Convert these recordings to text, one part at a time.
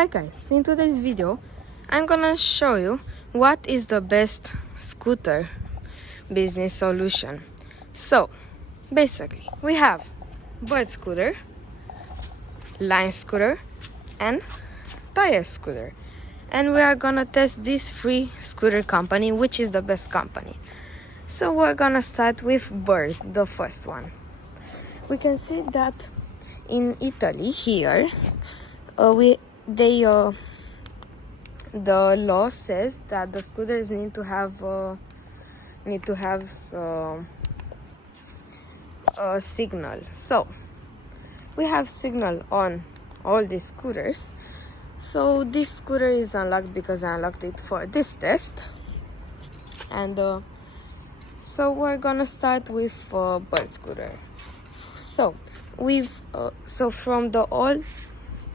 Hi guys, so in today's video I'm gonna show you what is the best scooter business solution. So basically we have bird scooter, line scooter and tire scooter, and we are gonna test this free scooter company, which is the best company. So we're gonna start with bird, the first one. We can see that in Italy here the law says that the scooters need to have a signal. So we have signal on all these scooters. So this scooter is unlocked because I unlocked it for this test, and so we're gonna start with bird scooter. So from the all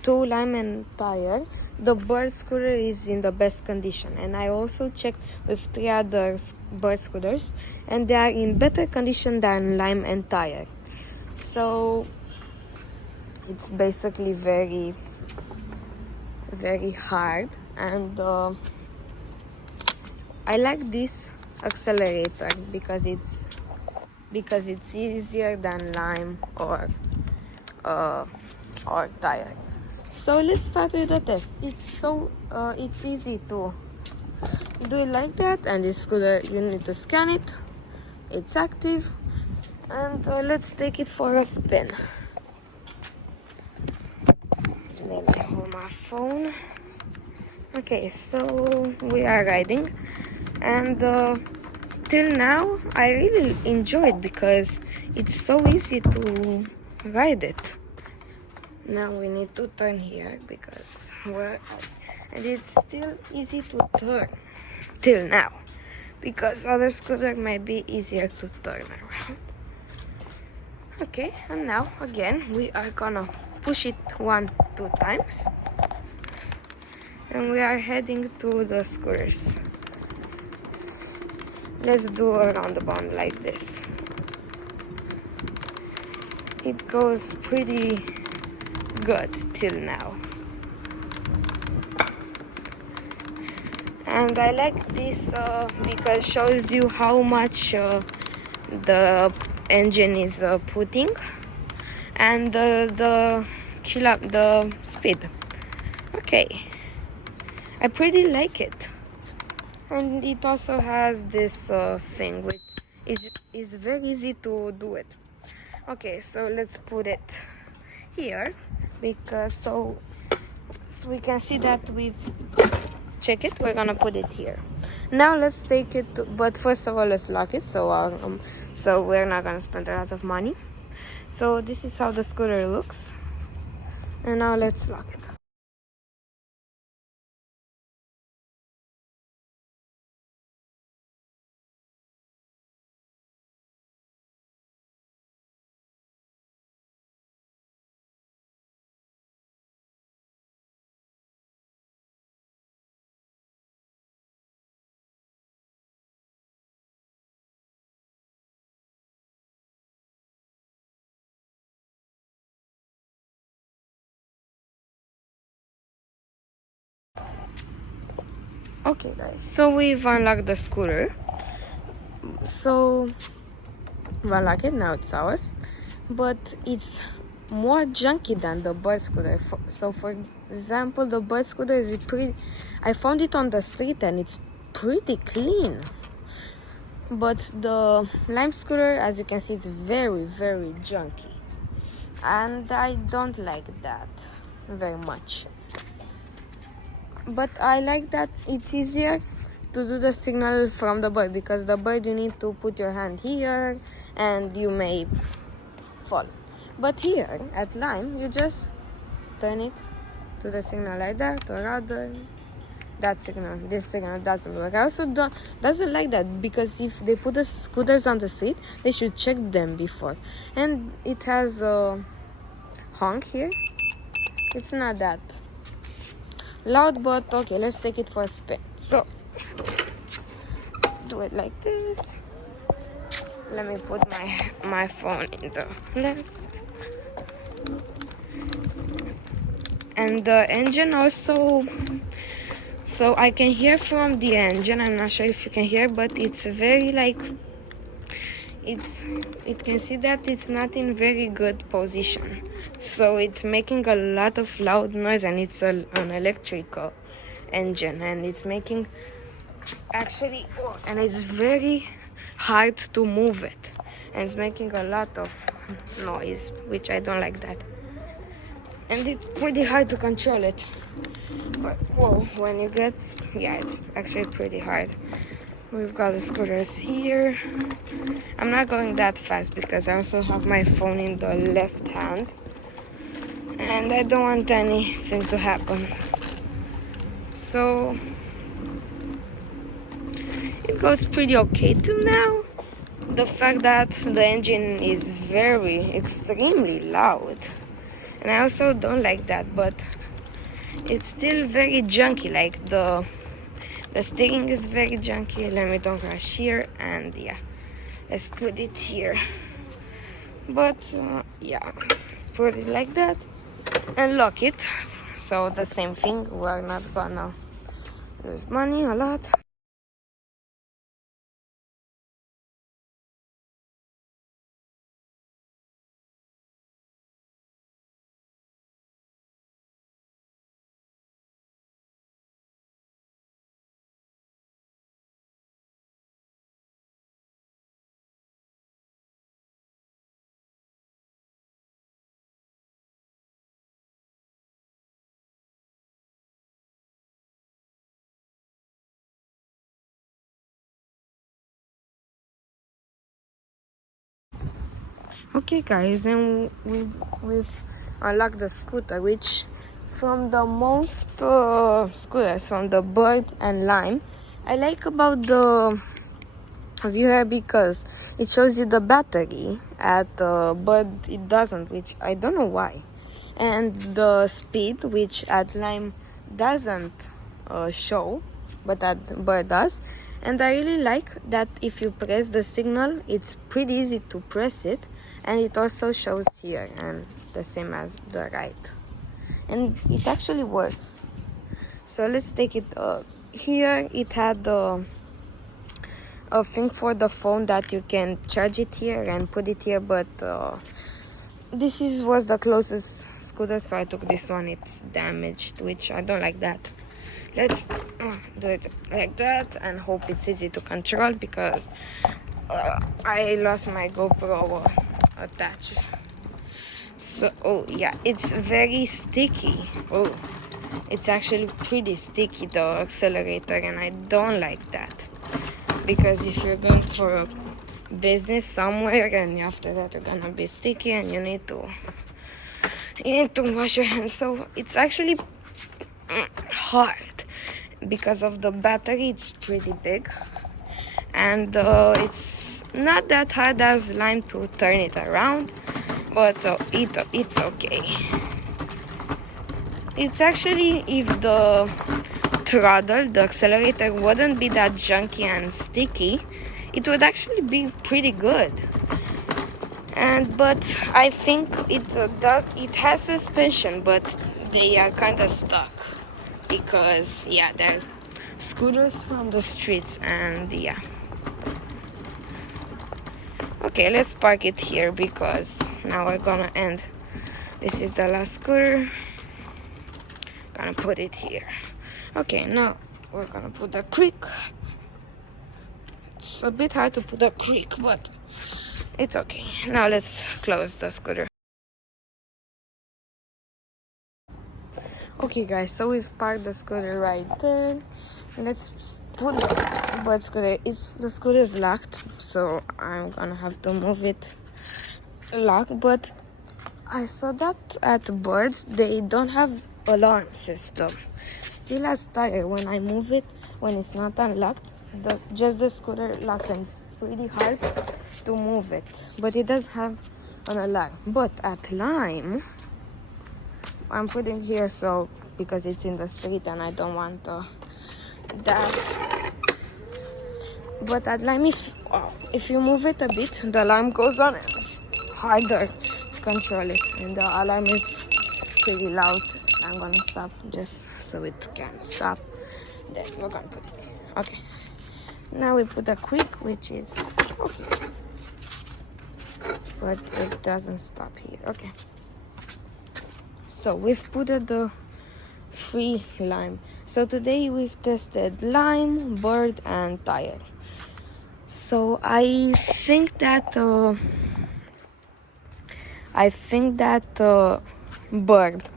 two lime and tire, the bird scooter is in the best condition, and I also checked with 3 other bird scooters and they are in better condition than lime and tire. So it's basically very hard, and I like this accelerator because it's easier than lime or tire. So let's start with the test. It's easy to do it like that, and this scooter you need to scan it. It's active, and let's take it for a spin. Let me hold my phone. Okay, so we are riding, and till now I really enjoy it because it's so easy to ride it. Now we need to turn here because and it's still easy to turn till now, because other scooters might be easier to turn around. Okay, and now again we are gonna push it 1-2 times, and we are heading to the scooters. Let's do a roundabout like this. It goes pretty good till now, and I like this because it shows you how much the engine is putting, and the speed. Okay, I pretty like it, and it also has this thing which is very easy to do it. Okay, so let's put it here, because so we can see that we've checked it. We're gonna put it here. Now let's take it but first of all let's lock it, so we're not gonna spend a lot of money. So this is how the scooter looks, and now let's lock it. Okay guys, so we've unlocked the scooter. So we unlock it, now it's ours, but it's more junky than the bird scooter. So for example, the bird scooter is I found it on the street and it's pretty clean, but the lime scooter, as you can see, it's very junky, and I don't like that very much. But I like that it's easier to do the signal from the bird, because the bird you need to put your hand here and you may fall. But here at lime you just turn it to the signal like that, or rather this signal doesn't work. I also doesn't like that, because if they put the scooters on the street they should check them before. And it has a honk here. It's not that loud, but okay, let's take it for a spin. So do it like this. Let me put my phone in the left. And the engine also, so I can hear from the engine. I'm not sure if you can hear, but it's very like, it can see that it's not in very good position, so it's making a lot of loud noise, and it's an electrical engine, and it's making actually, and it's very hard to move it, and it's making a lot of noise, which I don't like that, and it's pretty hard to control it. But whoa, when you get, yeah, it's actually pretty hard. We've got the scooters here. I'm not going that fast because I also have my phone in the left hand, and I don't want anything to happen. So it goes pretty okay till now. The fact that the engine is very extremely loud, and I also don't like that, but it's still very junky. Like the steering is very junky. Let me don't crash here, and yeah, let's put it here. But yeah, put it like that and lock it. So the same thing, we're not gonna lose money a lot. Okay guys, and we've unlocked the scooter, which from the most scooters, from the Bird and Lime, I like about the viewer because it shows you the battery. At Bird it doesn't, which I don't know why, and the speed, which at Lime doesn't show, but at Bird does. And I really like that if you press the signal, it's pretty easy to press it, and it also shows here, and the same as the right, and it actually works. So let's take it here. It had a thing for the phone that you can charge it here and put it here, but this was the closest scooter, so I took this one. It's damaged, which I don't like that. Let's do it like that and hope it's easy to control, because I lost my GoPro attached. So oh yeah, it's very sticky. Oh, it's actually pretty sticky, the accelerator, and I don't like that, because if you're going for a business somewhere and after that you're gonna be sticky and you need to wash your hands. So it's actually hard because of the battery. It's pretty big, and it's not that hard as Lime to turn it around, but so it's okay. It's actually, if the throttle, the accelerator, wouldn't be that junky and sticky, it would actually be pretty good. But I think it has suspension, but they are kind of stuck, because yeah, they're scooters from the streets, and yeah. Okay, let's park it here, because now we're gonna end. This is the last scooter. Gonna put it here. Okay, now we're gonna put the creek. It's a bit hard to put a creek, but it's okay. Now let's close the scooter. Okay guys, so we've parked the scooter right there. Let's put the Bird scooter. The scooter is locked, so I'm gonna have to move it locked. But I saw that at Birds they don't have alarm system. Still as tire, when I move it, when it's not unlocked, just the scooter locks, and it's pretty hard to move it. But it does have an alarm. But at Lime, I'm putting here so because it's in the street and I don't want that. But at Lime, if you move it a bit, the alarm goes on, and it's harder to control it, and the alarm is pretty loud. I'm gonna stop just so it can stop. Then we're gonna put it. Okay. Now we put a quick, which is okay. But it doesn't stop here. Okay. So we've put the free lime. So today we've tested lime, bird, and tire. So I think that bird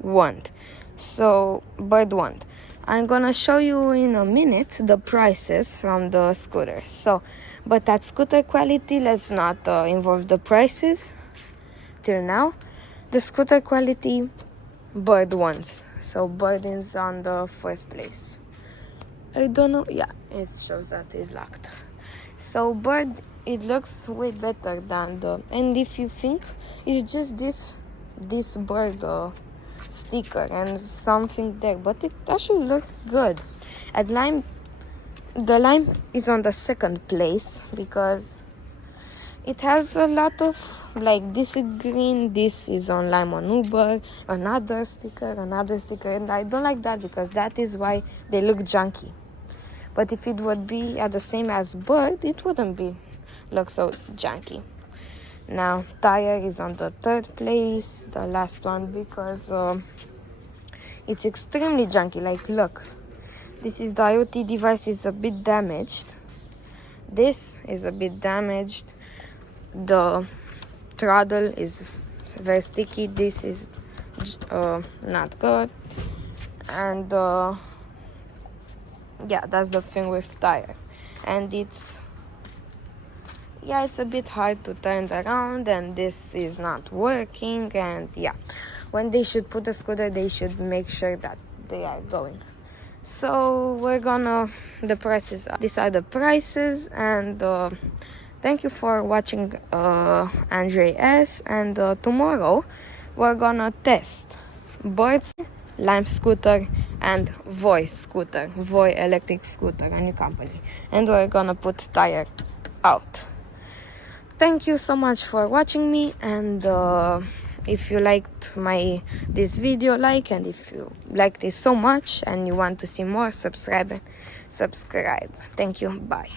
won't. So bird won't. I'm gonna show you in a minute the prices from the scooters. So, but at scooter quality, let's not involve the prices till now. The scooter quality, bird wants. So bird is on the first place. I don't know. Yeah, it shows that it's locked. So bird, it looks way better than the. And if you think it's just this bird sticker and something there, but it actually looks good. At lime, the lime is on the second place because it has a lot of, like, this is green, this is on lime on Uber, another sticker, and I don't like that because that is why they look junky. But if it would be at the same as bird, it wouldn't look so junky. Now tire is on the third place, the last one, because it's extremely junky. Like, look, this is the IoT device is a bit damaged. This is a bit damaged. The throttle is very sticky. This is not good. And yeah, that's the thing with tire. And it's a bit hard to turn around, and this is not working. And yeah, when they should put a scooter, they should make sure that they are going. So we're gonna, the prices, these are the prices. And thank you for watching Andre S. And tomorrow we're gonna test Bird's Lime scooter and Voi electric scooter, a new company. And we're gonna put tire out. Thank you so much for watching me. And if you liked this video, and if you liked it so much and you want to see more, subscribe. Thank you. Bye.